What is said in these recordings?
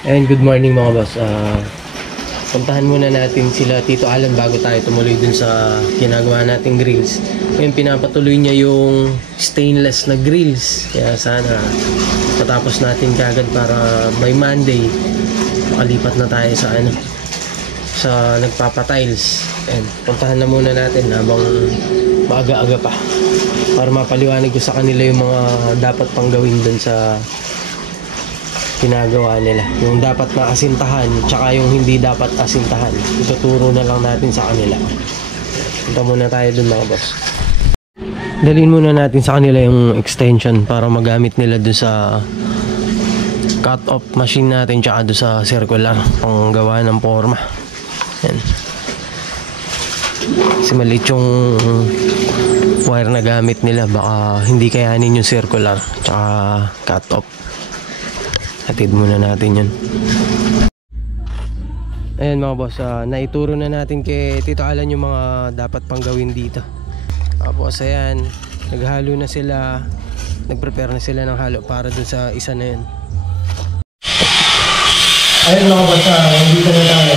And good morning mga boss. Puntahan muna natin sila Tito Alan bago tayo tumuloy dun sa ginagawa nating grills. Ngayon pinapatuloy niya yung stainless na grills. Kaya sana matapos natin kagad para by Monday makalipat na tayo sa nagpapatiles. And puntahan na muna natin habang maaga-aga pa para mapaliwanag ko sa kanila yung mga dapat pang gawin dun sa ginagawa nila, yung dapat na asintahan tsaka yung hindi dapat asintahan. Ituturo na lang natin sa kanila. Punta muna tayo dun mga boss. Dalhin muna natin sa kanila yung extension para magamit nila dun sa cut off machine natin tsaka dun sa circular pang gawa ng forma. Yan. Kasi maliit yung wire na gamit nila, baka hindi kayanin yung circular tsaka cut off. Hatid muna natin yun. Ayan mga boss, naituro na natin kay Tito Alan yung mga dapat pang gawin dito. Tapos ayan, naghalo na sila, nagprepare na sila ng halo para dun sa isa na yun. Ayan mga boss, dito na tayo.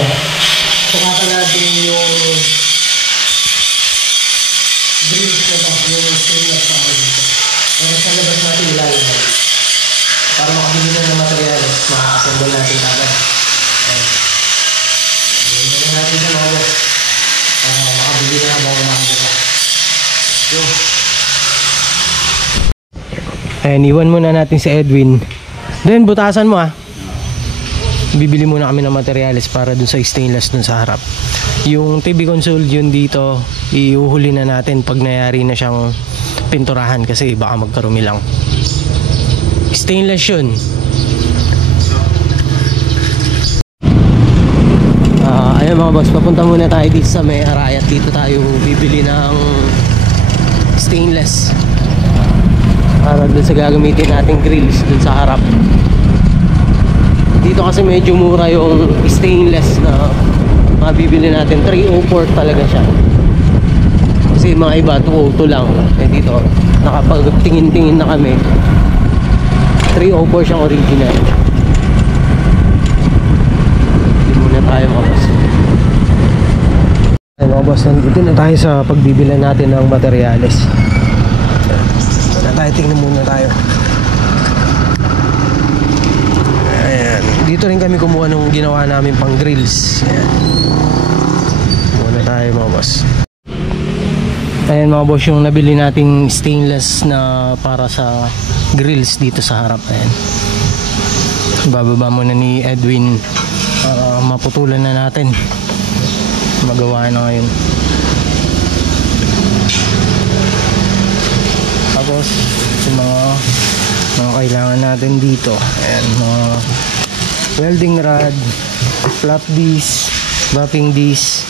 Sukatan natin yung grills na to, yung stainless pa dito. Pero sa labas natin ilalagay para makabili na ng materials, maka-assemble natin agad. Ayan na natin sa mga boss para makabili na habang makabili. Ayan, iwan muna natin si Edwin. Then butasan mo bibili muna kami ng materials para dun sa stainless dun sa harap. Yung TV console yun dito, iuhuli na natin pag nayari na siyang pinturahan kasi baka magkarumi lang. Stainless yun. Ayan mga boss, papunta muna tayo dito sa may Arayat. Dito tayo bibili ng stainless para dun sa gagamitin nating grills dun sa harap. Dito kasi medyo mura yung stainless na mabibili natin. 304 talaga siya. Kasi mga iba 202 lang. Dito nakapagtingin-tingin na kami, 304 siyang original. Hindi muna tayo mga boss. Ay mga boss, nandito na tayo sa pagbibila natin ng materyales. Tingnan muna tayo. Ayan. Dito rin kami kumuha nung ginawa namin pang grills. Ayan. Muna tayo mga boss. Ayan mga boss, yung nabili nating stainless na para sa grills dito sa harap. Ayan. Bababa muna ni Edwin para maputulan na natin. Magawa na ngayon. Tapos yung mga kailangan natin dito. Ayan, mga welding rod, flap disc, wrapping disc.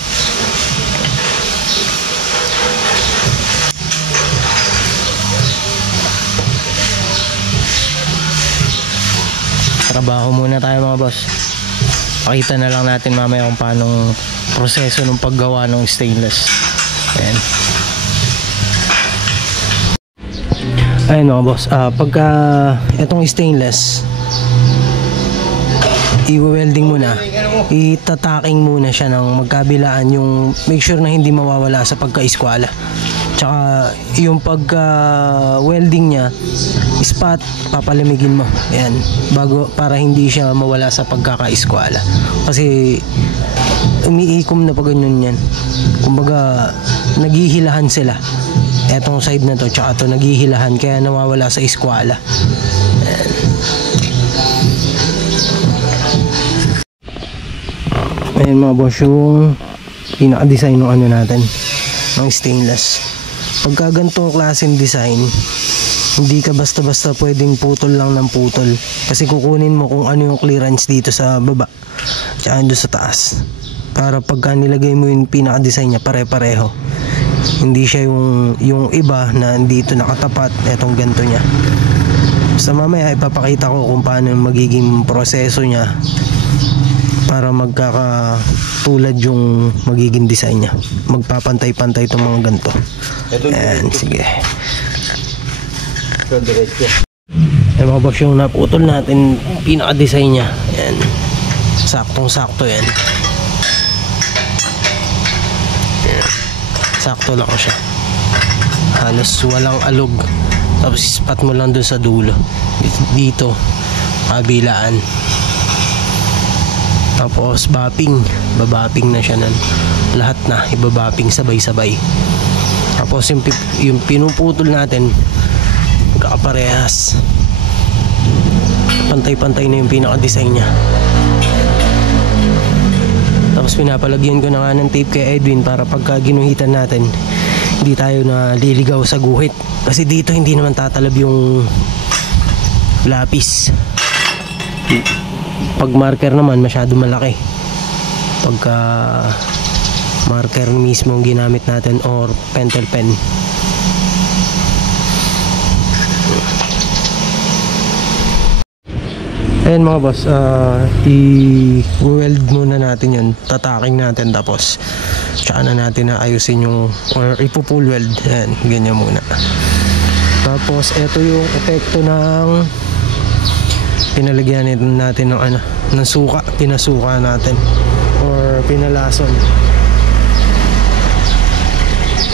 Trabaho muna tayo mga boss. Pakita na lang natin mamaya kung paano proseso ng paggawa ng stainless. Ayan. Ayan mga boss, pagka itong stainless i-welding muna, itataking muna siya ng magkabilaan, yung make sure na hindi mawawala sa pagka-iskwala. Tsaka yung pagka-welding niya, spot, papalamigin mo. Ayan, bago, para hindi siya mawala sa pagkaka-iskwala. Kasi umiikom na pa ganyan yan. Kumbaga, naghihilahan sila. Etong side na to, tsaka to naghihilahan, kaya nawawala sa iskwala. Ayan. Ayan mga boss, yung pinaka-design ng ano natin, ng stainless. Pagka ganitong klaseng design, hindi ka basta-basta pwedeng putol lang ng putol, kasi kukunin mo kung ano yung clearance dito sa baba tsaka doon sa taas, para pagka nilagay mo yung pinaka-design niya pare-pareho. Hindi siya yung iba na dito nakatapat, etong ganito niya. Basta mamaya ipapakita ko kung paano magiging proseso niya para magkakatulad yung magiging design niya. Magpapantay-pantay itong mga ganito. Ayan, sige. Ayan mga boss, yung naputol natin pinaka-design niya. Ayan. Saktong sakto yan. Sakto lang siya, halos walang alog. Tapos ispat mo lang dun sa dulo, dito kabilaan. Tapos babapping na siya nun. Lahat na ibabapping sabay-sabay. Tapos yung pinuputol natin kakaparehas, pantay-pantay na yung pinaka-design nya. Tapos pinapalagyan ko na nga ng tape kay Edwin para pagka ginuhitan natin, hindi tayo na liligaw sa guhit. Kasi dito hindi naman tatalab yung lapis. Pag marker naman masyado malaki. Pagka marker mismo ang ginamit natin or pentel pen. Ayan mga boss, i-weld muna natin yun, tataking natin, tapos tsaka na natin na ayusin yung, or ipo-full weld. Ayan, ganyan muna. Tapos ito yung epekto ng pinalagyan natin ng ng suka, pinasuka natin or pinalason.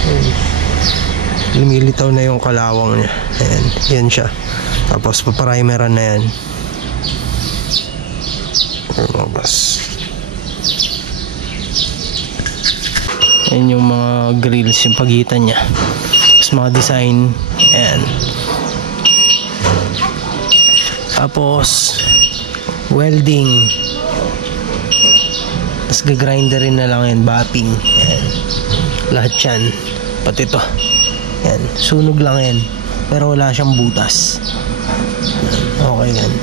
Ayan. Lumilitaw na yung kalawang niya. Ayan, yan siya. Tapos paprimeran na yan. Ayan yung mga grills, yung pagitan nya, tapos mga design. Ayan. Tapos welding, tapos gagrinderin na lang yan, bapping. Ayan. Lahat yan, pati to. Ayan. Sunog lang yan, pero wala siyang butas. Okay yan.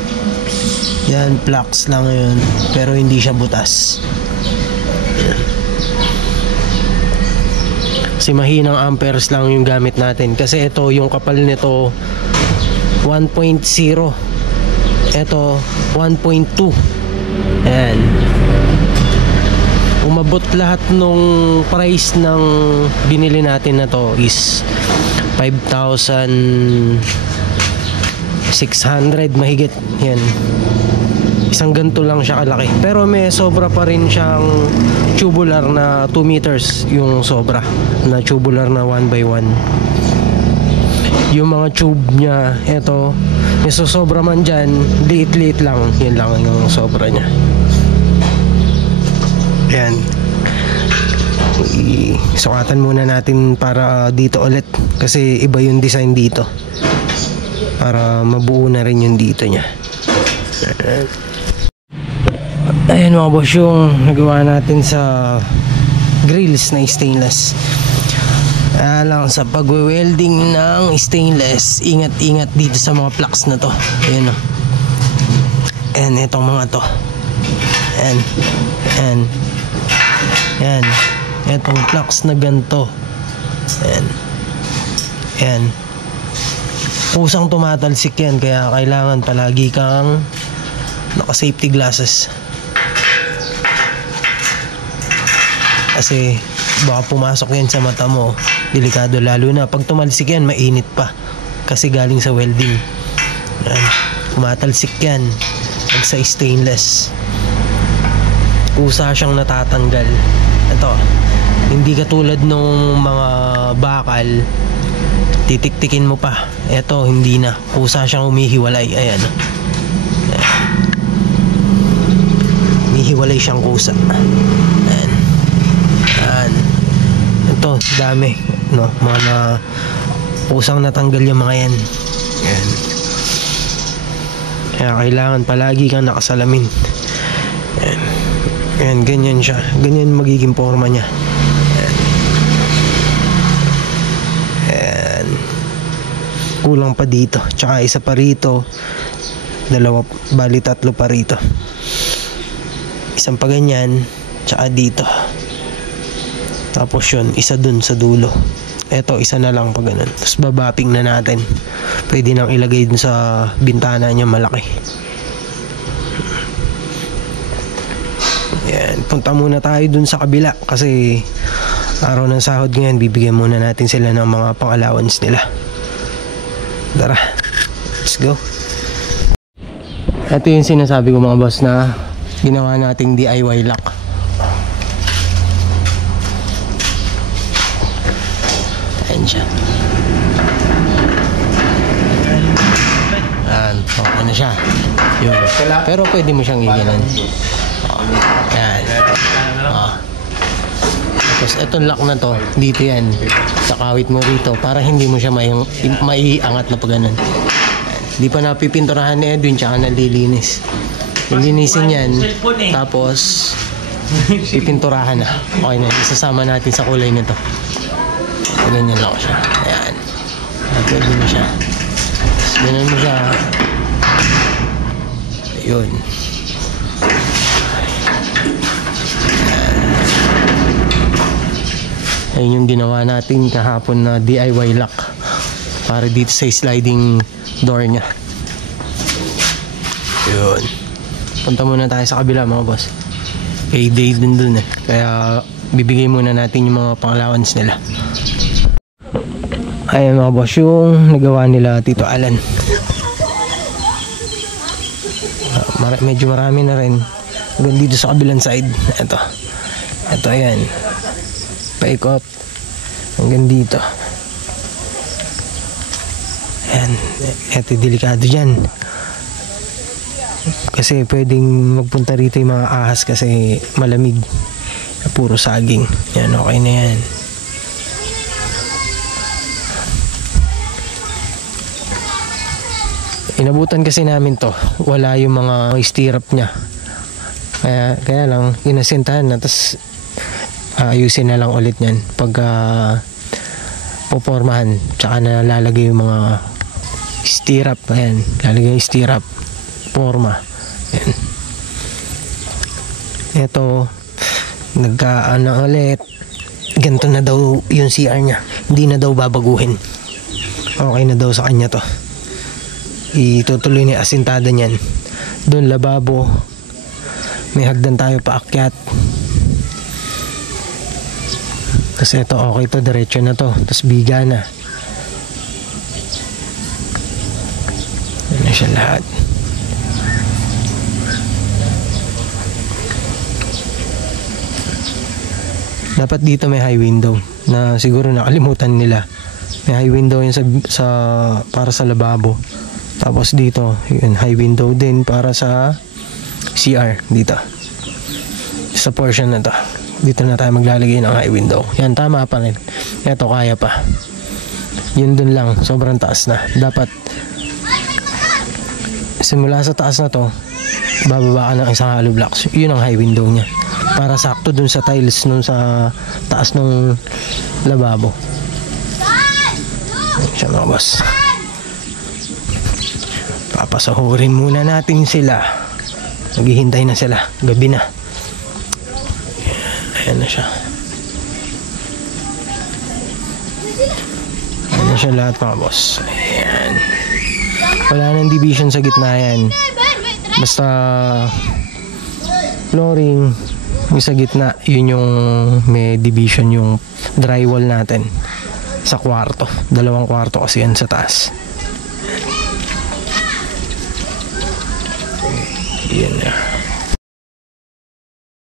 Yan, flux lang yun, pero hindi siya butas. Yan. Kasi mahinang amperes lang yung gamit natin. Kasi ito, yung kapal nito 1.0, ito 1.2. Yan. Umabot lahat nung price ng binili natin na to is 5,600 mahigit. Yan. Isang ganito lang siya kalaki, pero may sobra pa rin siyang tubular na 2 meters, yung sobra na tubular na 1x1. Yung mga tube nya, eto may sobra man dyan, liit-liit lang. Yan lang yung sobra nya. Yan, sukatan muna natin para dito ulit, kasi iba yung design dito, para mabuo na rin yung dito nya. Ayan mga boss, yung nagawa natin sa grills na stainless. Lang sa pag-welding ng stainless, ingat-ingat dito sa mga flux na to. Ayan o. Ayan, itong mga to. Ayan. Ayan. Ayan. Itong flux na ganito. Ayan. Ayan. Kusang tumatalsik yan, kaya kailangan palagi kang naka-safety glasses. Kasi baka pumasok yan sa mata mo, delikado, lalo na pag tumalsik yan, mainit pa kasi galing sa welding. Yan, tumatalsik yan pag sa stainless, kusa siyang natatanggal. Ito, hindi katulad nung mga bakal, titiktikin mo pa. Ito hindi na, kusa siyang humihiwalay. Ayan, humihiwalay siyang kusa. Ayan. Ayan. Ito, dami, no? Mga na kusang natanggal yung mga yan. Ayan. Kaya kailangan palagi kang nakasalamin. Ayan. Ayan, ganyan siya. Ganyan magiging forma niya. Ayan. Ayan. Kulang pa dito. Tsaka isa pa rito. Dalawa, bali tatlo pa rito. Isang pa ganyan. Tsaka dito. Tapos yun, isa dun sa dulo. Eto, isa na lang pa ganun. Tapos babapping na natin. Pwede nang ilagay dun sa bintana niya malaki. Yan, punta muna tayo dun sa kabila kasi araw ng sahod ngayon, bibigyan muna natin sila ng mga pang-allowance nila. Tara, let's go. Ito yung sinasabi ko mga boss, na ginawa nating DIY lock. Ayan siya. Ayan, okay na siya. Yun. Pero pwede mo siyang iganan. Ayan. Tapos itong lock na to, dito yan. Sakawit mo rito para hindi mo siya maiangat na pag ganun. Di pa napipinturahan ni Edwin tsaka nalilinis. Lilinisin yan. Tapos pipinturahan na. Okay na. Isasama natin sa kulay nito. Ganyan lang siya. Ayan. Pwede mo siya. Tapos ganun mo siya. Ayun. Ayun yung ginawa natin kahapon na DIY lock para dito sa sliding door niya. Ayun. Punta muna tayo sa kabila mga boss. Payday din dun eh. Kaya bibigay muna natin yung mga pang-allowance nila. Ayun mga boss, yung nagawa nila Tito Alan. Medyo marami na rin. Hanggang dito sa kabilang side. Ito ayan. Paikot hanggang dito. Ayan. Ito delikado dyan. Kasi pwedeng magpunta rito yung mga ahas kasi malamig. Puro saging. Yan, okay na yan. Inabutan kasi namin to. Wala yung mga stirrup niya. Kaya lang, inasintahan na. Tapos ayusin na lang ulit yan. Pagka popormahan. Tsaka na lalagay yung mga stirrup. Ayan. Lalagay yung stirrup. Forma. Ayan. Ito. Nagkaano ulit. Ganito na daw yung CR niya. Hindi na daw babaguhin. Okay na daw sa kanya to. Itutuloy ni asintada niyan. Doon lababo. May hagdan tayo paakyat. Kasi ito okay to, diretso na to. Tapos biga na. Yan na siya lahat. Dapat dito may high window na siguro nakalimutan nila. May high window yun sa para sa lababo. Tapos dito, yun, high window din para sa CR dito. Sa portion na to. Dito na tayo maglalagay ng high window. Yan, tama pa rin. Ito, kaya pa. Yun dun lang, sobrang taas na. Dapat, simula sa taas na to, bababa ka ng isang hollow blocks. Yun ang high window niya. Para sakto dun sa tiles, dun sa taas ng lababo. Siya mga boss. Papasahurin muna natin sila. Maghihintay na sila. Gabi na. Ayan na siya. Ayan na siya lahat mga boss. Ayan. Wala nang division sa gitna yan. Basta flooring yung sa gitna, yun yung may division yung drywall natin sa kwarto. 2 kwarto kasi yan sa taas. Yan na.